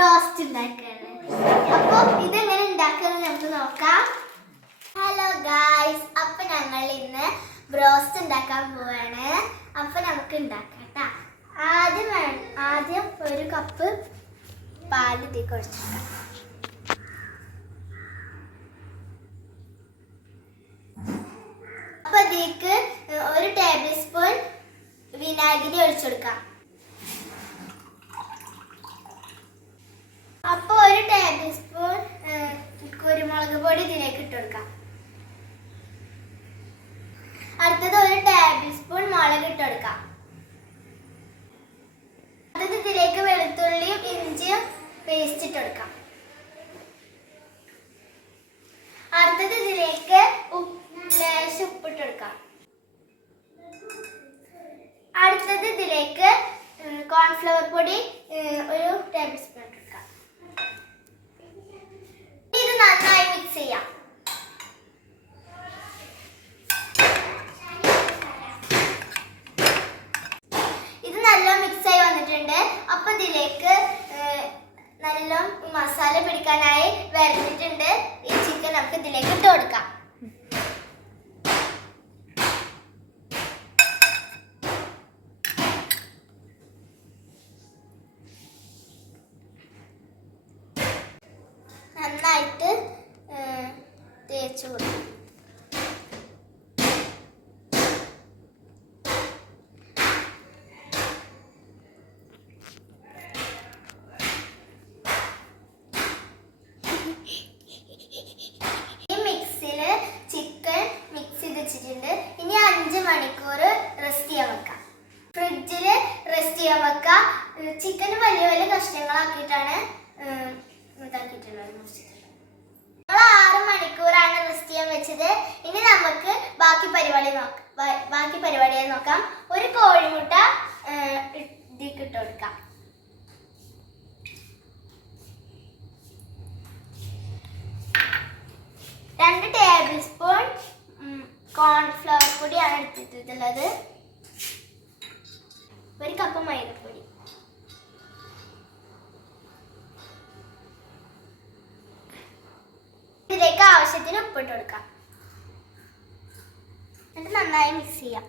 Broast ഉണ്ടാക്കുകയാണ് അപ്പൊ ഇതെങ്ങനെ ഉണ്ടാക്കുന്നത് നമുക്ക് നോക്കാം. ഹലോ ഗായ്സ് അപ്പൊ ഞങ്ങൾ ഇന്ന് ബ്രോസ്റ്റ് ഉണ്ടാക്കാൻ പോവാണ്. അപ്പൊ നമുക്ക് ഉണ്ടാക്കാം. ആദ്യം വേണം ആദ്യം ഒരു കപ്പ് പാൽ തീ കുഴച്ചെടുക്കാം അപ്പൊ ഇതിലേക്ക് ഒരു ടേബിൾ സ്പൂൺ വിനാഗിരി ഒഴിച്ചെടുക്കാം അപ്പൊ ഒരു ടേബിൾ സ്പൂൺ കുരുമുളക് പൊടി ഇതിലേക്ക് ഇട്ട് കൊടുക്കാം. അടുത്തത് ഒരു ടേബിൾ സ്പൂൺ മുളക് ഇട്ട് കൊടുക്കാം. അടുത്തത് ഇതിലേക്ക് വെളുത്തുള്ളിയും ഇഞ്ചിയും പേസ്റ്റ് ഇട്ട് കൊടുക്കാം. അടുത്തത് ഇതിലേക്ക് ലേശം ഉപ്പിട്ട് കൊടുക്കാം. അടുത്തത് ഇതിലേക്ക് കോൺഫ്ലവർ പൊടി ഒരു ടേബിൾ സ്പൂൺ ഇട്ട് കൊടുക്കാം ഇത് നന്നായി മിക്സ് ചെയ്യാം ഇത് നല്ല മിക്സ് ആയി വന്നിട്ടുണ്ട് അപ്പൊ ഇതിലേക്ക് ഏർ, നല്ല മസാല പിടിക്കാനായി വരഞ്ഞിട്ടുണ്ട് ഈ ചിക്കൻ നമുക്ക് ഇതിലേക്ക് ഇട്ട് കൊടുക്കാം. നന്നായിട്ട് ഏർ, തേച്ച് കൊടുക്കാം ഈ മിക്സിൽ ചിക്കൻ മിക്സ് ചെയ്ത് വെച്ചിട്ടുണ്ട് ഇനി അഞ്ച് മണിക്കൂർ റെസ്റ്റ് ചെയ്യാൻ വെക്കാം. ഫ്രിഡ്ജിൽ റെസ്റ്റ് ചെയ്യാൻ വെക്കാം. ചിക്കൻ വലിയ വലിയ കഷ്ണങ്ങളാക്കിയിട്ടാണ് ഇതാക്കിയിട്ടുള്ളത് മുറിച്ചിട്ടുള്ളത്. നമ്മൾ ആറ് മണിക്കൂറാണ് റെസ്റ്റ് ചെയ്യാൻ വെച്ചത്. ഇനി നമുക്ക് ബാക്കി പരിപാടി നോക്കാം. ബാക്കി പരിപാടിയെ നോക്കാം. ഒരു കോഴിമുട്ട ഇട്ട് കൊടുക്കാം. രണ്ട് ടേബിൾ സ്പൂൺ കോൺഫ്ലവർ പൊടിയാണ് എടുത്തിട്ടുള്ളത്. മൈദപ്പൊടി ഇതിലേക്ക് ആവശ്യത്തിന് ഉപ്പിട്ട് കൊടുക്കാം. എന്നിട്ട് നന്നായി മിക്സ് ചെയ്യാം.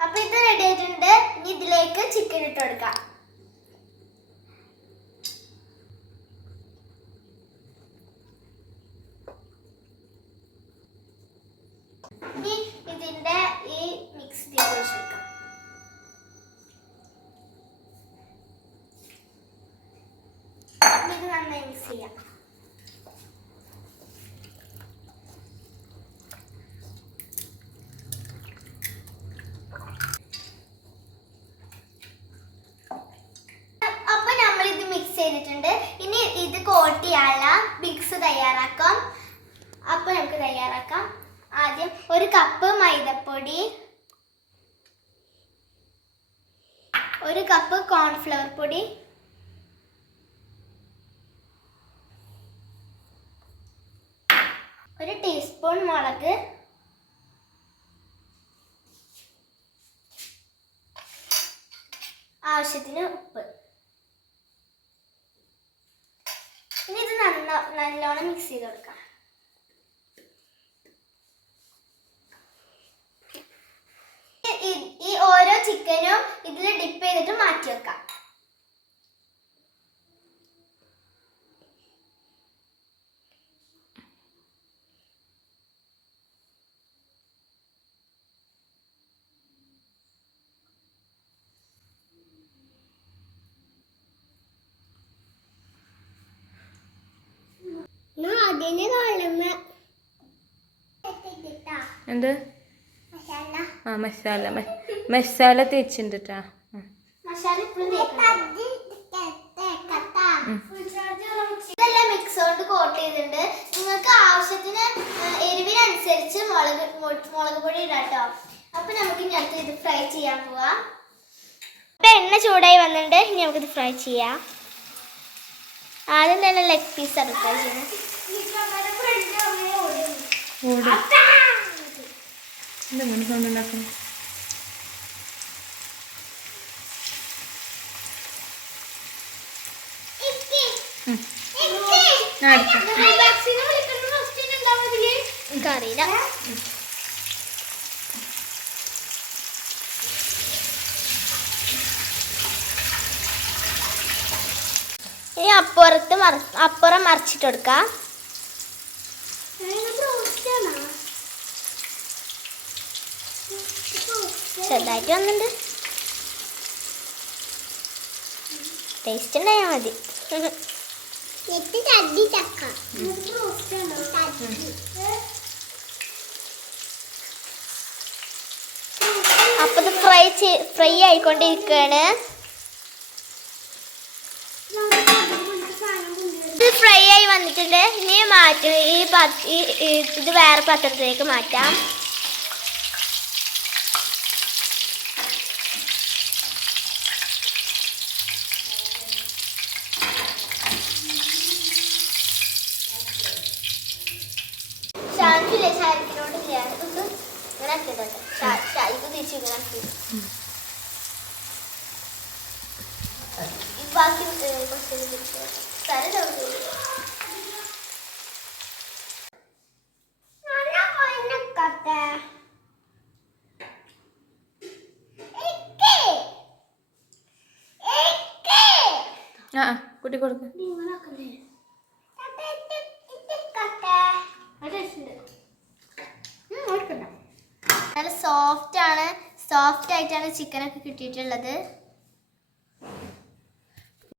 അപ്പൊ ഇത് റെഡി ആയിട്ടുണ്ട്. ഇനി ഇതിലേക്ക് ചിക്കൻ ഇട്ട് കൊടുക്കാം ഇനി ഇതിന്റെ ഈ മിക്സ് ഇതിലേക്ക് ഒഴിച്ച് കൊടുക്കാം ഇനി ഇത് നന്നായി മിക്സ് ചെയ്യാം അപ്പൊ നമ്മൾ ഇത് മിക്സ് ചെയ്തിട്ടുണ്ട് ഇനി ഇത് കോട്ട് മിക്സ് തയ്യാറാക്കാം. അപ്പൊ നമുക്ക് തയ്യാറാക്കാം. ആദ്യം ഒരു കപ്പ് മൈദപ്പൊടി ഒരു കപ്പ് കോൺഫ്ലവർ പൊടി ഒരു ടീസ്പൂൺ മുളക് ആവശ്യത്തിന് ഉപ്പ് ഇനി ഇത് നന്ന നല്ലോണം മിക്സ് ചെയ്ത് കൊടുക്കാം. ഈ- ഓരോ ചിക്കനും ഇതിൽ ഡിപ്പ് ചെയ്തിട്ട് മാറ്റി വെക്കാം. എന്ത്? ആ മസാല. മസാല തേച്ചിട്ടുണ്ട് ട്ടാ. ഉം. മസാല ഇപ്പോഴും ഇതെല്ലാം മിക്സ് കൊണ്ട് കോട്ട് ചെയ്തിട്ടുണ്ട്. നിങ്ങൾക്ക് ആവശ്യത്തിന് എരിവിനനുസരിച്ച് മുളക് മുളക് പൊടി ഇടാട്ടോ അപ്പൊ നമുക്ക് ഇനി ഇത് ഫ്രൈ ചെയ്യാൻ പോവാം. അപ്പൊ എണ്ണ ചൂടായി വന്നിട്ടുണ്ട്. ഇനി നമുക്കിത് ഫ്രൈ ചെയ്യാം. ആദ്യം തന്നെ ലെഗ് പീസ് ആണ് ഫ്രൈ ചെയ്യുന്നത്. ഓട്. എന്തെങ്ങനെ സൗണ്ട് ഉണ്ടാക്കണം ഉം. ഞാൻ എടുക്കാം. എനിക്കറിയില്ല. ഇനി അപ്പുറത്ത് അപ്പുറം മറിച്ചിട്ട് കൊടുക്കാം. ചെറുതായിട്ട് വന്നിട്ടുണ്ട് ടേസ്റ്റ് ഉണ്ടായാൽ മതി. അപ്പൊ ഇത് ഫ്രൈ ഫ്രൈ ആയിക്കൊണ്ടിരിക്കുകയാണ് ഫ്രൈ ആയി വന്നിട്ടുണ്ട്. ഇനി മാറ്റും ഈ ഇത് വേറെ പാത്രത്തിലേക്ക് മാറ്റാം. ഷാൻസിനോടില്ല ഇത് ഇങ്ങനെ ആക്കിയതല്ലേ ഷാ- ഷാ- ഇത് തിരിച്ച് ഇങ്ങനെ ആക്കി ബാക്കി കുറച്ച് തിരിച്ച് ആ നല്ല സോഫ്റ്റ് ആണ്. സോഫ്റ്റ് ആയിട്ടാണ് ചിക്കനൊക്കെ കിട്ടിയിട്ടുള്ളത്.